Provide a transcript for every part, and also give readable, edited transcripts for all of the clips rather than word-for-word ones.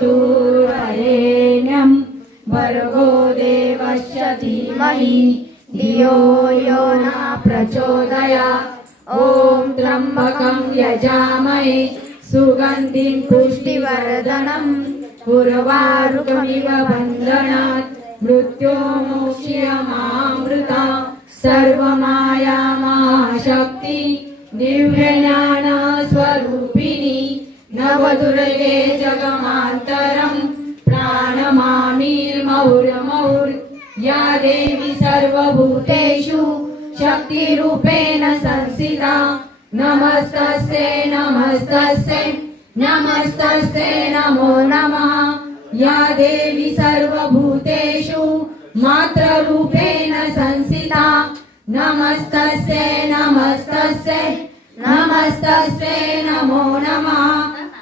वितुर्वरेण्यं भर्गो देवस्य धीमहि धियो यो न प्रचोदयात्। ॐ त्र्यम्बकं यजामहे सुगन्धिं पुष्टिवर्धनम् उर्वारुकमिव बन्धनात् मृत्योर्मुक्ष्यमामृता। सर्वमाया महाशक्ति दिव्यज्ञान स्वरूपिणी नवदुर्गे जगमान्तरं प्राणमामिर्मौर्मौर् या देवी सर्वभूतेषु शक्तिरूपेण संस्थिता। नमस्तस्यै नमस्तस्यै नमस्तस्यै नमो नमः। या देवी सर्वभूतेषु मात्ररूपेण संस्थिता। नमस्तस्यै नमस्तस्यै नमस्तस्यै नमो नमः।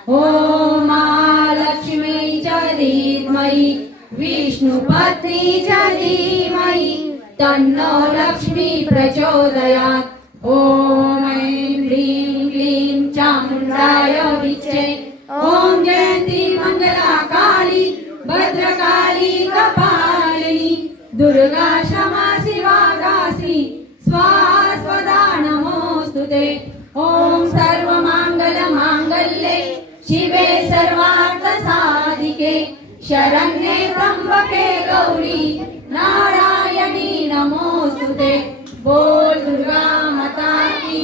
ॐ महालक्ष्मी च धीमहि विष्णुपत्नी च धीमहि तन्नो लक्ष्मी प्रचोदयात्। ॐ ऐं ह्रीं क्लीं चामुण्डाय विच्चे। ॐ जयन्ती मंगला काली भद्रकाली कपालिनी दुर्गा क्षमा शिवा दासी स्वाहा स्वदा नमोस्तुते। ॐ सर्वमङ्गलमाङ्गल्ये शिवे सर्वार्थसाधिके शरण्ये त्र्यंबके गौरी नारायणी नमोस्तुते। बोल दुर्गा माता की।